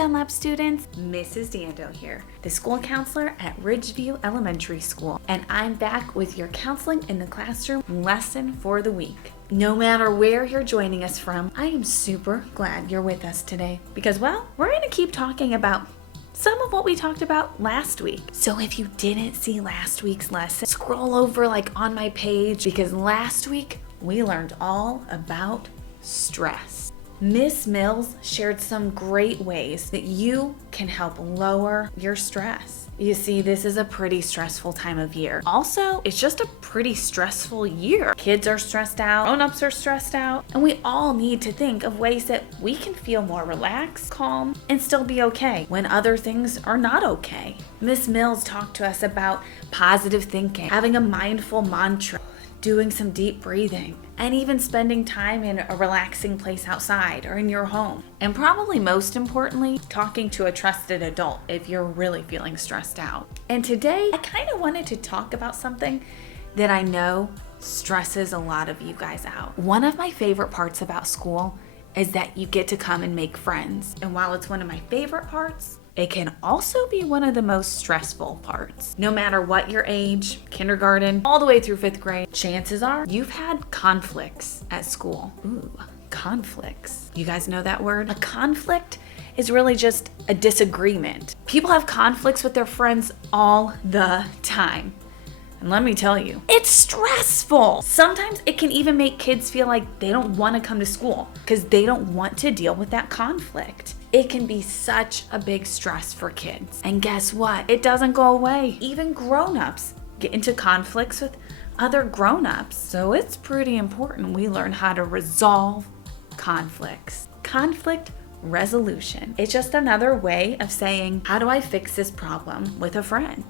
Dunlap students, Mrs. Dando here, the school counselor at Ridgeview Elementary School, and I'm back with your Counseling in the Classroom lesson for the week. No matter where you're joining us from, I am super glad you're with us today because, well, we're going to keep talking about some of what we talked about last week. So if you didn't see last week's lesson, scroll over on my page because last week we learned all about stress. Miss Mills shared some great ways that you can help lower your stress. You see, this is a pretty stressful time of year. Also, it's just a pretty stressful year. Kids are stressed out, grown-ups are stressed out, and we all need to think of ways that we can feel more relaxed, calm, and still be okay when other things are not okay. Miss Mills talked to us about positive thinking, having a mindful mantra, doing some deep breathing, and even spending time in a relaxing place outside or in your home. And probably most importantly, talking to a trusted adult if you're really feeling stressed out. And today, I kind of wanted to talk about something that I know stresses a lot of you guys out. One of my favorite parts about school is that you get to come and make friends. And while it's one of my favorite parts, it can also be one of the most stressful parts. No matter what your age, kindergarten, all the way through 5th grade, chances are you've had conflicts at school. Ooh, conflicts. You guys know that word? A conflict is really just a disagreement. People have conflicts with their friends all the time. And let me tell you, it's stressful. Sometimes it can even make kids feel like they don't want to come to school because they don't want to deal with that conflict. It can be such a big stress for kids. And guess what? It doesn't go away. Even grown-ups get into conflicts with other grown-ups. So it's pretty important we learn how to resolve conflicts. Conflict resolution. It's just another way of saying, how do I fix this problem with a friend?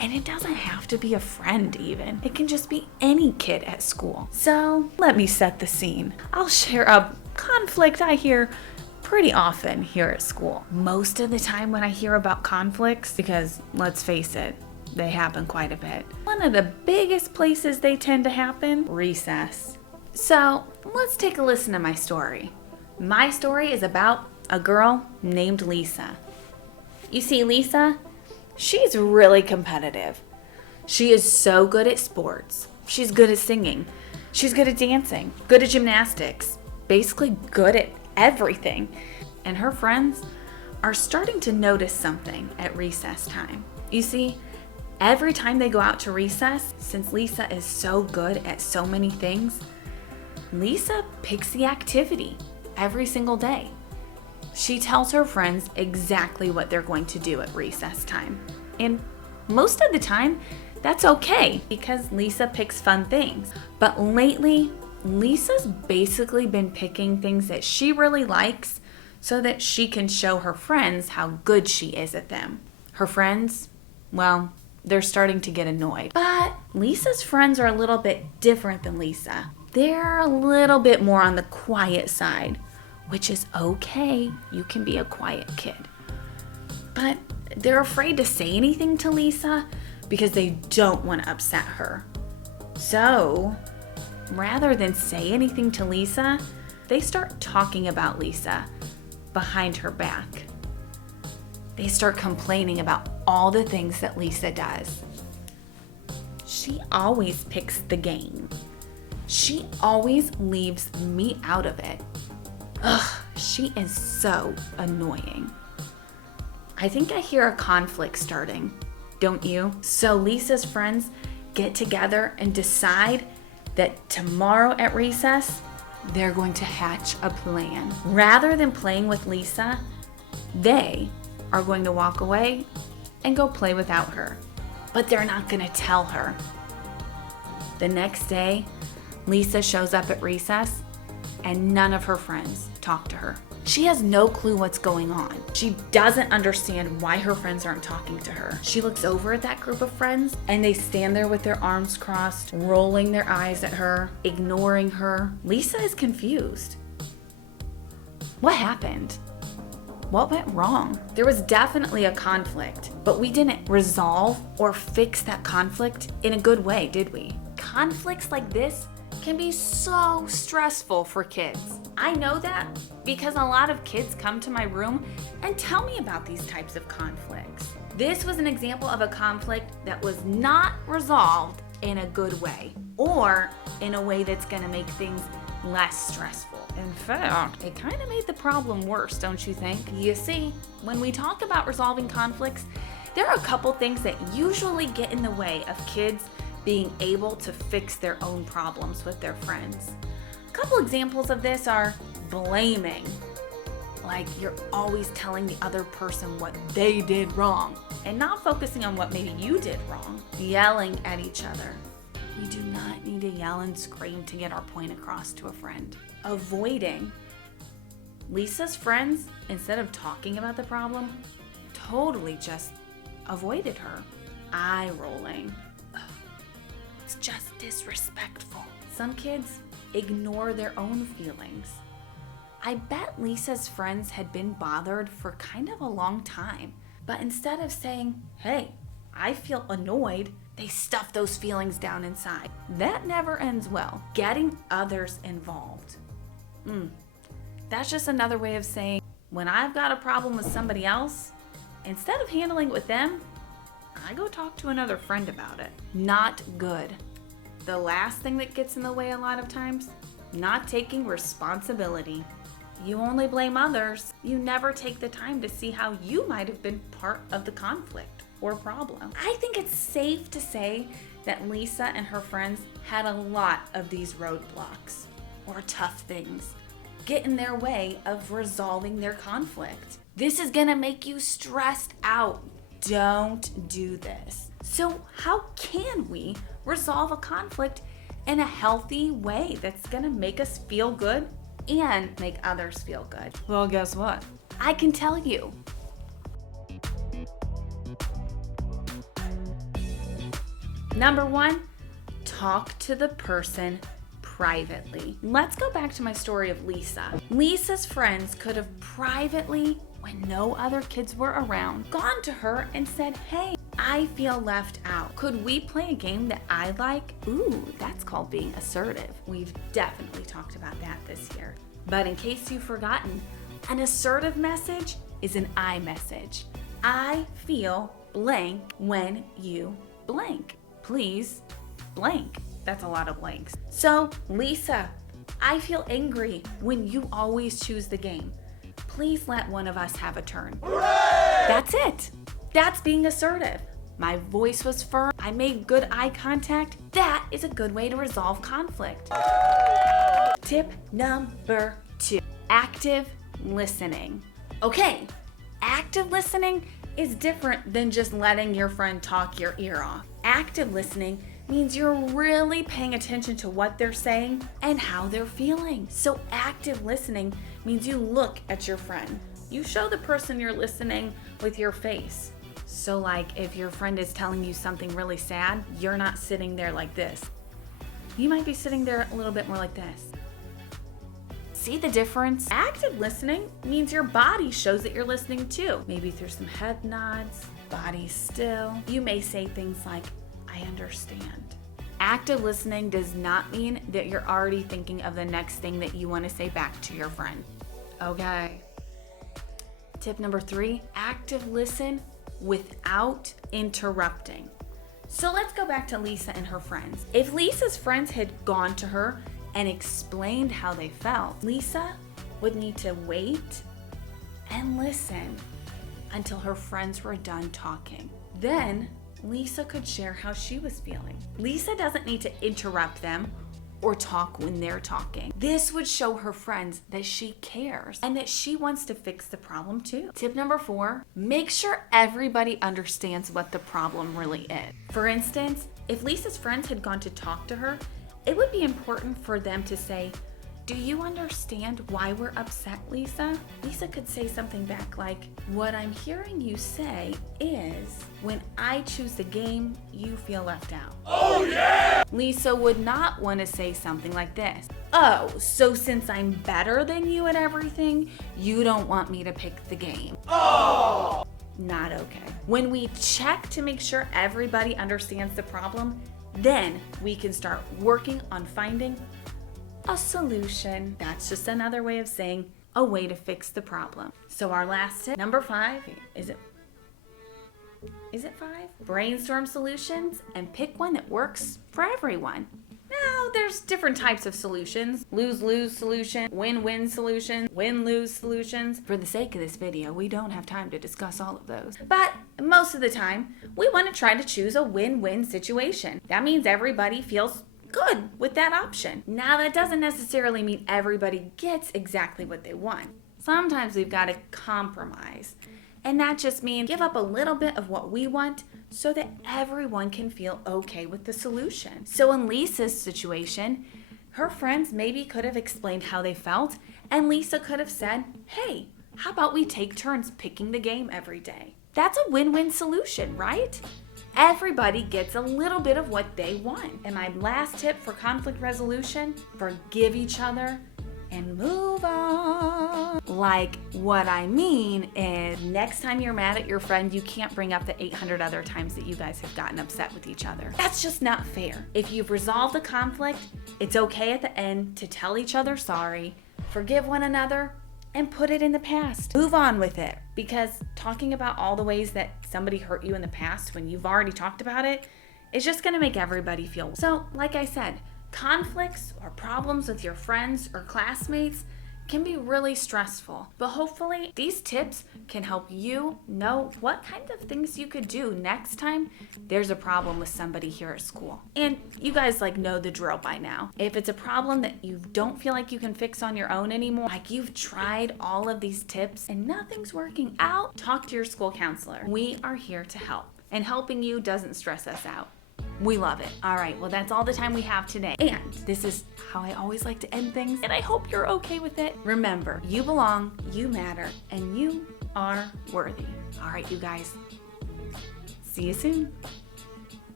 And it doesn't have to be a friend even. It can just be any kid at school. So let me set the scene. I'll share a conflict I hear pretty often here at school. Most of the time when I hear about conflicts, because let's face it, they happen quite a bit. One of the biggest places they tend to happen, recess. So let's take a listen to my story. My story is about a girl named Lisa. You see, Lisa, she's really competitive. She is so good at sports. She's good at singing. She's good at dancing, good at gymnastics, basically good at everything. And her friends are starting to notice something at recess time. You see, every time they go out to recess, since Lisa is so good at so many things, Lisa picks the activity every single day. She tells her friends exactly what they're going to do at recess time. And most of the time, that's okay because Lisa picks fun things. But lately, Lisa's basically been picking things that she really likes so that she can show her friends how good she is at them. Her friends, well, they're starting to get annoyed. But Lisa's friends are a little bit different than Lisa. They're a little bit more on the quiet side, which is okay. You can be a quiet kid. But they're afraid to say anything to Lisa because they don't want to upset her. So rather than say anything to Lisa, they start talking about Lisa behind her back. They start complaining about all the things that Lisa does. She always picks the game. She always leaves me out of it. Ugh, she is so annoying. I think I hear a conflict starting, don't you? So Lisa's friends get together and decide that tomorrow at recess, they're going to hatch a plan. Rather than playing with Lisa, they are going to walk away and go play without her. But they're not going to tell her. The next day, Lisa shows up at recess and none of her friends talk to her. She has no clue what's going on. She doesn't understand why her friends aren't talking to her. She looks over at that group of friends and they stand there with their arms crossed, rolling their eyes at her, ignoring her. Lisa is confused. What happened? What went wrong? There was definitely a conflict, but we didn't resolve or fix that conflict in a good way, did we? Conflicts like this can be so stressful for kids. I know that because a lot of kids come to my room and tell me about these types of conflicts. This was an example of a conflict that was not resolved in a good way or in a way that's going to make things less stressful. In fact, it kind of made the problem worse, don't you think? You see, when we talk about resolving conflicts, there are a couple things that usually get in the way of kids being able to fix their own problems with their friends. A couple examples of this are blaming, like you're always telling the other person what they did wrong and not focusing on what maybe you did wrong. Yelling at each other. We do not need to yell and scream to get our point across to a friend. Avoiding. Lisa's friends, instead of talking about the problem, totally just avoided her. Eye rolling. It's just disrespectful. Some kids ignore their own feelings. I bet Lisa's friends had been bothered for kind of a long time, but instead of saying, hey, I feel annoyed, they stuff those feelings down inside. That never ends well. Getting others involved. That's just another way of saying, when I've got a problem with somebody else, instead of handling it with them, I go talk to another friend about it. Not good. The last thing that gets in the way a lot of times, not taking responsibility. You only blame others. You never take the time to see how you might have been part of the conflict or problem. I think it's safe to say that Lisa and her friends had a lot of these roadblocks or tough things get in their way of resolving their conflict. This is gonna make you stressed out. Don't do this. So how can we resolve a conflict in a healthy way that's gonna make us feel good and make others feel good? Well, guess what? I can tell you. Number 1, talk to the person privately. Let's go back to my story of Lisa. Lisa's friends could have privately, when no other kids were around, gone to her and said, hey, I feel left out. Could we play a game that I like? Ooh, that's called being assertive. We've definitely talked about that this year. But in case you've forgotten, an assertive message is an I message. I feel blank when you blank. Please blank. That's a lot of blanks. So, Lisa, I feel angry when you always choose the game. Please let one of us have a turn. Hooray! That's it. That's being assertive. My voice was firm. I made good eye contact. That is a good way to resolve conflict. Tip number 2, active listening. Okay, active listening is different than just letting your friend talk your ear off. Active listening means you're really paying attention to what they're saying and how they're feeling. So active listening means you look at your friend. You show the person you're listening with your face. So like if your friend is telling you something really sad, you're not sitting there like this. You might be sitting there a little bit more like this. See the difference? Active listening means your body shows that you're listening too. Maybe through some head nods, body still. You may say things like, I understand. Active listening does not mean that you're already thinking of the next thing that you want to say back to your friend. Okay. Tip number 3, active listen without interrupting. So let's go back to Lisa and her friends. If Lisa's friends had gone to her and explained how they felt, Lisa would need to wait and listen until her friends were done talking. Then Lisa could share how she was feeling. Lisa doesn't need to interrupt them or talk when they're talking. This would show her friends that she cares and that she wants to fix the problem too. Tip number 4, make sure everybody understands what the problem really is. For instance, if Lisa's friends had gone to talk to her, it would be important for them to say, do you understand why we're upset, Lisa? Lisa could say something back like, what I'm hearing you say is, when I choose the game, you feel left out. Oh yeah! Lisa would not want to say something like this. Oh, so since I'm better than you at everything, you don't want me to pick the game. Oh! Not okay. When we check to make sure everybody understands the problem, Then we can start working on finding a solution. That's just another way of saying a way to fix the problem. So our last tip, number 5, is it 5? Brainstorm solutions and pick one that works for everyone. Now, there's different types of solutions. Lose-lose solution, win-win solution, win-lose solutions. For the sake of this video, we don't have time to discuss all of those. But most of the time, we want to try to choose a win-win situation. That means everybody feels good with that option. Now, that doesn't necessarily mean everybody gets exactly what they want. Sometimes we've got to compromise. And that just means give up a little bit of what we want so that everyone can feel okay with the solution. So in Lisa's situation, her friends maybe could have explained how they felt, and Lisa could have said, hey, how about we take turns picking the game every day? That's a win-win solution, right? Everybody gets a little bit of what they want. And my last tip for conflict resolution, forgive each other and move on. Like, what I mean is, next time you're mad at your friend, you can't bring up the 800 other times that you guys have gotten upset with each other. That's just not fair. If you've resolved the conflict, it's okay at the end to tell each other sorry, forgive one another, and put it in the past. Move on with it. Because talking about all the ways that somebody hurt you in the past when you've already talked about it is just gonna make everybody feel. So, like I said, conflicts or problems with your friends or classmates can be really stressful, but hopefully these tips can help you know what kind of things you could do next time there's a problem with somebody here at school. And you guys know the drill by now. If it's a problem that you don't feel like you can fix on your own anymore, like you've tried all of these tips and nothing's working out, talk to your school counselor. We are here to help, and helping you doesn't stress us out. We love it. All right, well, that's all the time we have today. And this is how I always like to end things, and I hope you're okay with it. Remember, you belong, you matter, and you are worthy. All right, you guys. See you soon.